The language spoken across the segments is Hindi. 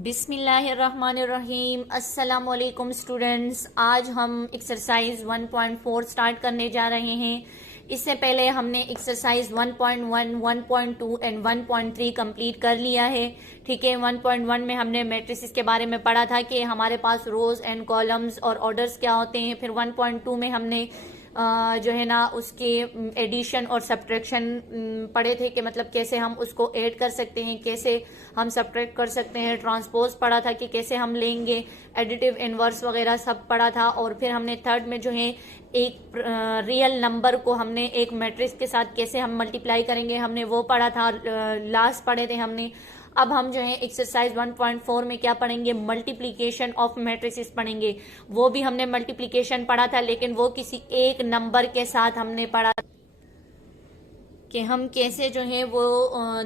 बिस्मिल्लाहिर्रहमानिर्रहीम। अस्सलामुअलैकुम स्टूडेंट्स, आज हम एक्सरसाइज 1.4 स्टार्ट करने जा रहे हैं। इससे पहले हमने एक्सरसाइज 1.1, 1.2 एंड 1.3 कंप्लीट कर लिया है। ठीक है, 1.1 में हमने मैट्रिसेस के बारे में पढ़ा था कि हमारे पास रोज एंड कॉलम्स और ऑर्डर्स क्या होते हैं। फिर 1.2 में हमने जो है ना उसके एडिशन और सब्ट्रैक्शन पढ़े थे कि मतलब कैसे हम उसको ऐड कर सकते हैं, कैसे हम सब्ट्रैक्ट कर सकते हैं। ट्रांसपोज पढ़ा था कि कैसे हम लेंगे, एडिटिव इनवर्स वगैरह सब पढ़ा था। और फिर हमने थर्ड में जो है एक रियल नंबर को हमने एक मैट्रिक्स के साथ कैसे हम मल्टीप्लाई करेंगे, हमने वो पढ़ा था। लास्ट पढ़े थे हमने। अब हम जो है एक्सरसाइज 1.4 में क्या पढ़ेंगे, मल्टीप्लीकेशन ऑफ मैट्रिसेस पढ़ेंगे। वो भी हमने मल्टीप्लीकेशन पढ़ा था, लेकिन वो किसी एक नंबर के साथ हमने पढ़ा कि हम कैसे जो है वो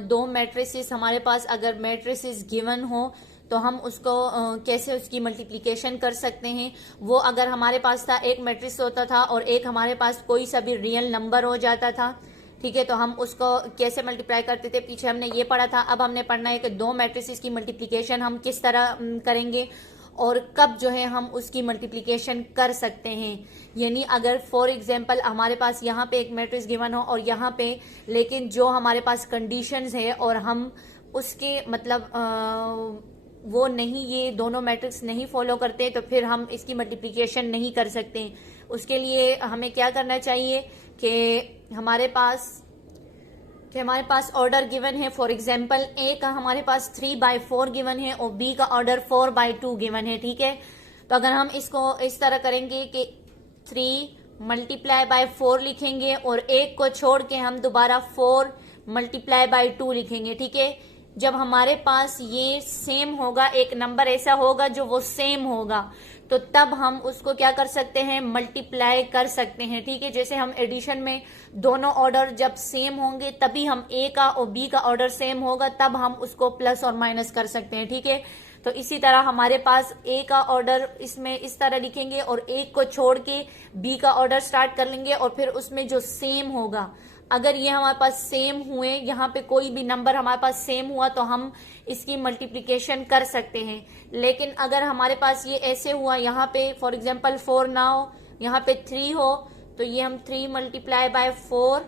दो मैट्रिसेस हमारे पास अगर मैट्रिसेस गिवन हो तो हम उसको कैसे उसकी मल्टीप्लिकेशन कर सकते हैं। वो अगर हमारे पास था, एक मैट्रिक्स होता था और एक हमारे पास कोई सा भी रियल नंबर हो जाता था। ठीक है, तो हम उसको कैसे मल्टीप्लाई करते थे, पीछे हमने ये पढ़ा था। अब हमने पढ़ना है कि दो मैट्रिसेस की मल्टीप्लिकेशन हम किस तरह करेंगे और कब जो है हम उसकी मल्टीप्लिकेशन कर सकते हैं। यानी अगर फॉर एग्जांपल हमारे पास यहाँ पे एक मैट्रिक्स गिवन हो और यहाँ पे, लेकिन जो हमारे पास कंडीशंस है और हम उसके मतलब वो नहीं, ये दोनों मैट्रिक्स नहीं फॉलो करते, तो फिर हम इसकी मल्टीप्लिकेशन नहीं कर सकते। उसके लिए हमें क्या करना चाहिए कि हमारे पास ऑर्डर गिवन है। फॉर एग्जांपल ए का हमारे पास 3/4 गिवन है और बी का ऑर्डर 4/2 गिवन है। ठीक है, तो अगर हम इसको इस तरह करेंगे कि 3 मल्टीप्लाई बाय 4 लिखेंगे और एक को छोड़ के हम दोबारा 4 मल्टीप्लाई बाय 2 लिखेंगे। ठीक है, जब हमारे पास ये सेम होगा, एक नंबर ऐसा होगा जो वो सेम होगा, तो तब हम उसको क्या कर सकते हैं, मल्टीप्लाई कर सकते हैं। ठीक है, जैसे हम एडिशन में दोनों ऑर्डर जब सेम होंगे तभी हम ए का और बी का ऑर्डर सेम होगा, तब हम उसको प्लस और माइनस कर सकते हैं। ठीक है, तो इसी तरह हमारे पास ए का ऑर्डर इसमें इस तरह लिखेंगे और एक को छोड़ के बी का ऑर्डर स्टार्ट कर लेंगे और फिर उसमें जो सेम होगा, अगर ये हमारे पास सेम हुए, यहाँ पे कोई भी नंबर हमारे पास सेम हुआ तो हम इसकी मल्टीप्लिकेशन कर सकते हैं। लेकिन अगर हमारे पास ये ऐसे हुआ, यहाँ पे फॉर एग्जांपल 4 ना हो, यहाँ पे 3 हो, तो ये हम 3 मल्टीप्लाई बाय 4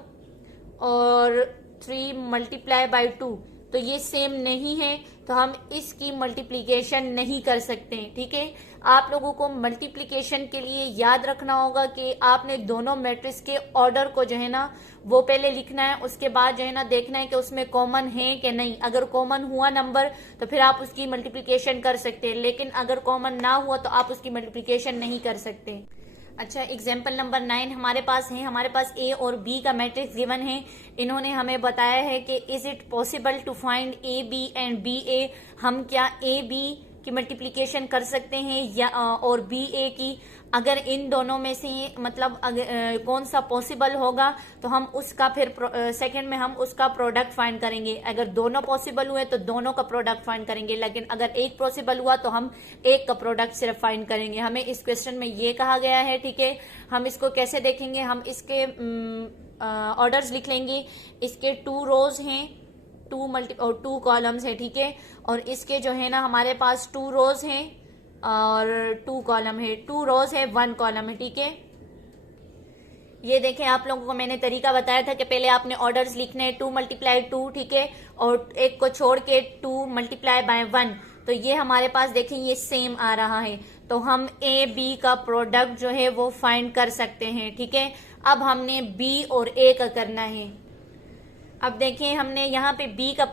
और 3 मल्टीप्लाई बाय 2, तो ये सेम नहीं है, तो हम इसकी मल्टीप्लिकेशन नहीं कर सकते। ठीक है, आप लोगों को मल्टीप्लिकेशन के लिए याद रखना होगा कि आपने दोनों मैट्रिक्स के ऑर्डर को जो है ना वो पहले लिखना है, उसके बाद जो है ना देखना है कि उसमें कॉमन है कि नहीं। अगर कॉमन हुआ नंबर तो फिर आप उसकी मल्टीप्लिकेशन कर सकते हैं, लेकिन अगर कॉमन ना हुआ तो आप उसकी मल्टीप्लिकेशन नहीं कर सकते। अच्छा, एग्जाम्पल नंबर 9 हमारे पास है। हमारे पास ए और बी का मैट्रिक्स गिवन है। इन्होंने हमें बताया है कि is it possible to find A B and B A. हम क्या ए बी की मल्टीप्लिकेशन कर सकते हैं या और बी ए की। अगर इन दोनों में से मतलब कौन सा पॉसिबल होगा तो हम उसका फिर सेकंड में हम उसका प्रोडक्ट फाइंड करेंगे। अगर दोनों पॉसिबल हुए तो दोनों का प्रोडक्ट फाइंड करेंगे, लेकिन अगर एक पॉसिबल हुआ तो हम एक का प्रोडक्ट सिर्फ फाइंड करेंगे। हमें इस क्वेश्चन में ये कहा गया है। ठीक है, हम इसको कैसे देखेंगे, हम इसके ऑर्डर्स लिख लेंगे। इसके 2 रोज हैं, 2 कॉलम्स है। ठीक है, और इसके जो है ना हमारे पास 2 रोज हैं और 2 कॉलम है, 2 रोज है 1 कॉलम है। ठीक है, ये देखें, आप लोगों को मैंने तरीका बताया था कि पहले आपने ऑर्डर्स लिखने हैं 2 मल्टीप्लाई 2। ठीक है, और एक को छोड़ के 2 मल्टीप्लाई बाय 1, तो ये हमारे पास देखें ये सेम आ रहा है, तो हम ए बी का प्रोडक्ट जो है वो फाइंड कर सकते हैं। ठीक है, अब हमने बी और ए का करना है। अब देखें, हमने यहाँ पे बी का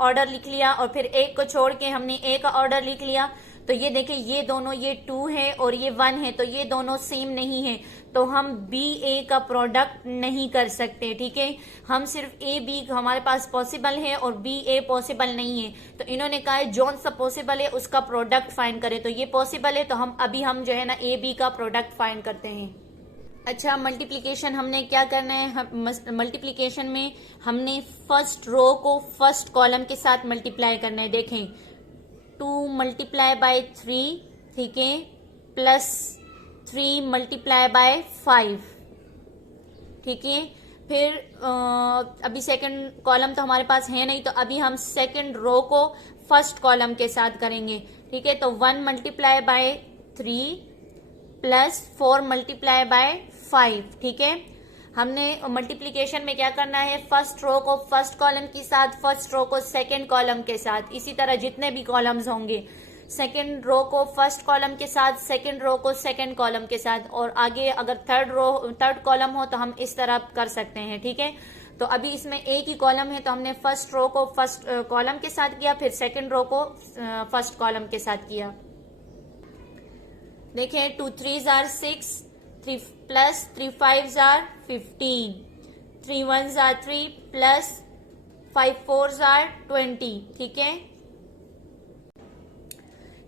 ऑर्डर लिख लिया और फिर एक को छोड़ के हमने ए का ऑर्डर लिख लिया। तो ये देखें, ये दोनों, ये 2 है और ये 1 है, तो ये दोनों सेम नहीं है, तो हम बी ए का प्रोडक्ट नहीं कर सकते। ठीक है, हम सिर्फ ए बी हमारे पास पॉसिबल है और बी ए पॉसिबल नहीं है, तो इन्होंने कहा है जौन सा पॉसिबल है उसका प्रोडक्ट फाइंड करें। तो ये पॉसिबल है, तो हम जो है ना ए बी का प्रोडक्ट फाइंड करते हैं। अच्छा, मल्टीप्लिकेशन हमने क्या करना है, मल्टीप्लिकेशन में हमने फर्स्ट रो को फर्स्ट कॉलम के साथ मल्टीप्लाई करना है। देखें, 2 मल्टीप्लाई बाय 3, ठीक है, प्लस 3 मल्टीप्लाई बाय 5। ठीक है, फिर अभी सेकंड कॉलम तो हमारे पास है नहीं, तो अभी हम सेकंड रो को फर्स्ट कॉलम के साथ करेंगे, ठीक है। तो 1 multiply by 3 plus 4 multiply by 5, ठीक है। हमने मल्टीप्लीकेशन में क्या करना है, फर्स्ट रो को फर्स्ट कॉलम के साथ, फर्स्ट रो को सेकंड कॉलम के साथ, इसी तरह जितने भी कॉलम्स होंगे, सेकंड रो को फर्स्ट कॉलम के साथ, सेकंड रो को सेकंड कॉलम के साथ, और आगे अगर थर्ड कॉलम हो तो हम इस तरह कर सकते हैं, ठीक है। तो अभी इसमें एक ही कॉलम है, तो हमने फर्स्ट रो को फर्स्ट कॉलम के साथ किया, फिर सेकंड रो को फर्स्ट कॉलम के साथ किया। देखें 2 3s are 6, 3 plus 3 5s are 15, 3 1s are 3 plus 5 4s are 20, ठीक है।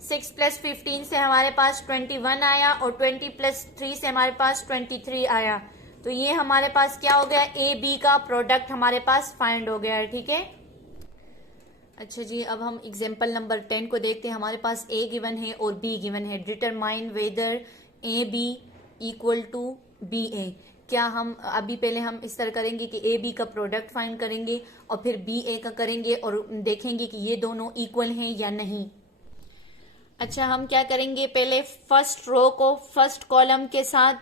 6 प्लस 15 से हमारे पास 21 आया, और 20 प्लस 3 से हमारे पास 23 आया। तो ये हमारे पास क्या हो गया, ए बी का प्रोडक्ट हमारे पास फाइंड हो गया है, ठीक है। अच्छा जी, अब हम एग्जाम्पल नंबर 10 को देखते हैं। हमारे पास ए गिवन है और बी गिवन है। Determine whether A B equal to B A. क्या हम अभी पहले हम इस तरह करेंगे कि ए बी का प्रोडक्ट फाइंड करेंगे और फिर बी ए का करेंगे और देखेंगे कि ये दोनों इक्वल हैं या नहीं। अच्छा, हम क्या करेंगे, पहले फर्स्ट रो को फर्स्ट कॉलम के साथ,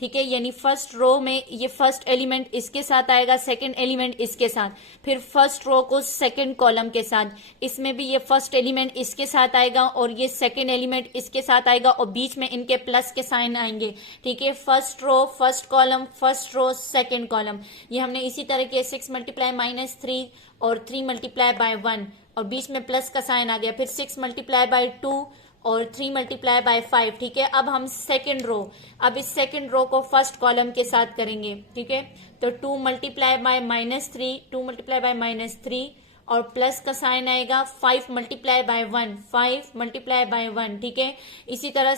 ठीक है, यानी फर्स्ट रो में ये फर्स्ट एलिमेंट इसके साथ आएगा, सेकंड एलिमेंट इसके साथ, फिर फर्स्ट रो को सेकंड कॉलम के साथ, इसमें भी ये फर्स्ट एलिमेंट इसके साथ आएगा और ये सेकंड एलिमेंट इसके साथ आएगा, और बीच में इनके प्लस के साइन आएंगे, ठीक है। First row first column, first row second column. ये हमने इसी तरह के 6 मल्टीप्लाई माइनस 3 और 3 मल्टीप्लाई बाय 1, और बीच में प्लस का साइन आ गया, फिर 6 मल्टीप्लाई बाय 2 और 3 मल्टीप्लाई बाय 5, ठीक है। अब हम सेकंड रो, अब इस सेकंड रो को फर्स्ट कॉलम के साथ करेंगे, ठीक है। तो 2 multiply by minus 3, 2 multiply by minus 3, और प्लस का साइन आएगा, 5 मल्टीप्लाई बाय 1, 5 मल्टीप्लाई बाय 1, ठीक है। इसी तरह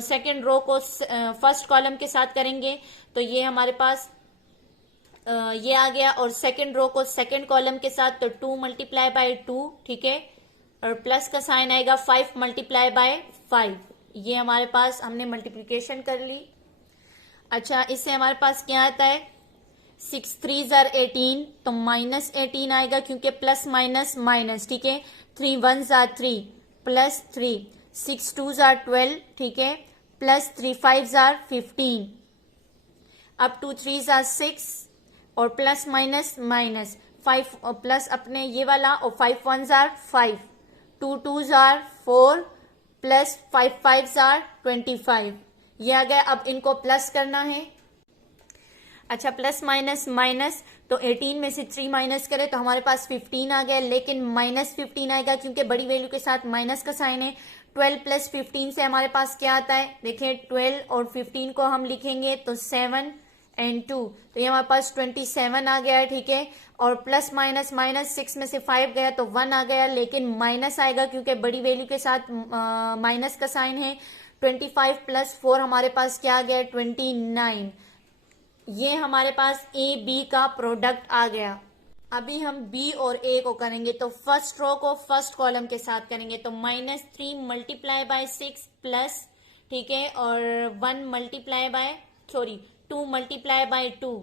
सेकंड रो को फर्स्ट कॉलम के साथ करेंगे, तो ये हमारे पास ये आ गया, और सेकंड रो को सेकंड कॉलम के साथ, तो 2 मल्टीप्लाई बाय 2, ठीक है, और प्लस का साइन आएगा 5 मल्टीप्लाई बाय 5। ये हमारे पास हमने मल्टीप्लिकेशन कर ली। अच्छा, इससे हमारे पास क्या आता है, 6 3s are 18, तो माइनस 18 आएगा क्योंकि प्लस माइनस माइनस, ठीक है। 3 1s are 3 plus 3, 6 2s are 12, ठीक है, प्लस 3 5s are 15। अब 2 3s are 6 और प्लस माइनस माइनस 5 प्लस अपने ये वाला, और 5 1s are 5, 2 2s are 4 plus 5 5s are 25। ये आ गया। अब इनको प्लस करना है। अच्छा, प्लस माइनस माइनस, तो 18 में से 3 माइनस करें तो हमारे पास 15 आ गया, लेकिन माइनस 15 आएगा क्योंकि बड़ी वैल्यू के साथ माइनस का साइन है। 12 प्लस 15 से हमारे पास क्या आता है, देखिए 12 और 15 को हम लिखेंगे तो 7 and 2, तो ये हमारे पास 27 आ गया है, ठीक है। और प्लस माइनस माइनस 6 में से 5 गया तो 1 आ गया, लेकिन माइनस आएगा क्योंकि बड़ी वैल्यू के साथ माइनस का साइन है। 25 प्लस 4 हमारे पास क्या आ गया, 29। ये हमारे पास ए बी का प्रोडक्ट आ गया। अभी हम बी और ए को करेंगे, तो फर्स्ट रो को फर्स्ट कॉलम के साथ करेंगे, तो -3 मल्टीप्लाई बाय 6 प्लस, ठीक है, और 1 multiply by 2 multiply by 2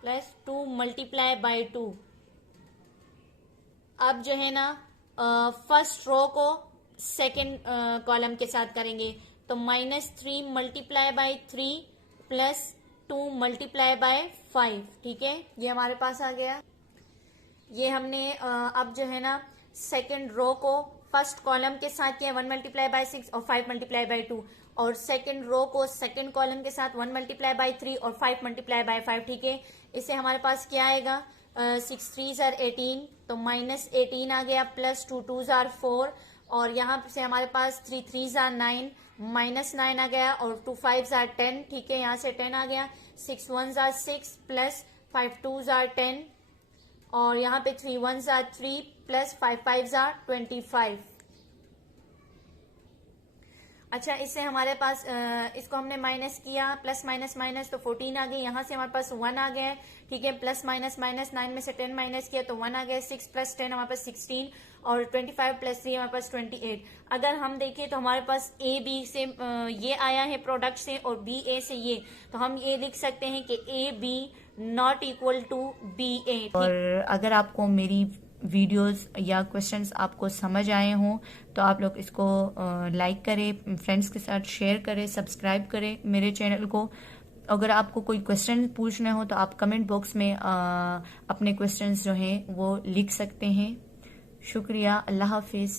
plus 2 multiply by 2। अब जो है ना फर्स्ट रो को सेकंड कॉलम के साथ करेंगे, तो -3 multiply by 3 plus 2 multiply by 5, ठीक है। ये हमारे पास आ गया। ये हमने अब जो है ना सेकंड रो को फर्स्ट कॉलम के साथ किया, 1 मल्टीप्लाई बाय 6 और 5 मल्टीप्लाई बाय 2, और सेकंड रो को सेकंड कॉलम के साथ 1 मल्टीप्लाई बाय 3 और 5 मल्टीप्लाई बाय 5, ठीक है। इससे हमारे पास क्या आएगा, 6 3s are 18, तो -18 आ गया, प्लस 2 2s are 4, और यहाँ से हमारे पास 3 3s are 9, -9 आ गया, और 2 5s are 10, ठीक है, यहाँ से 10 आ गया। 6 1s are 6 plus 5 2s are 10, और यहाँ पे 3 1s are 3 plus 5 5s are 25। अच्छा, इससे हमारे पास इसको हमने माइनस किया, प्लस माइनस माइनस तो 14 आ गई, यहाँ से हमारे पास 1 आ गया है, ठीक है। प्लस माइनस माइनस 9 में से 10 माइनस किया तो 1 आ गया, 6 प्लस 10 हमारे पास 16 और 25 प्लस 3 हमारे पास 28। अगर हम देखें तो हमारे पास ए बी से ये आया है प्रोडक्ट से और बी ए से ये, तो हम ये लिख सकते हैं कि A B not equal to B A. और अगर आपको मेरी वीडियोस या क्वेश्चंस आपको समझ आए हों तो आप लोग इसको लाइक करें, फ्रेंड्स के साथ शेयर करें, सब्सक्राइब करें मेरे चैनल को। अगर आपको कोई क्वेश्चन पूछना हो तो आप कमेंट बॉक्स में अपने क्वेश्चंस जो हैं वो लिख सकते हैं। शुक्रिया, अल्लाह हाफिज।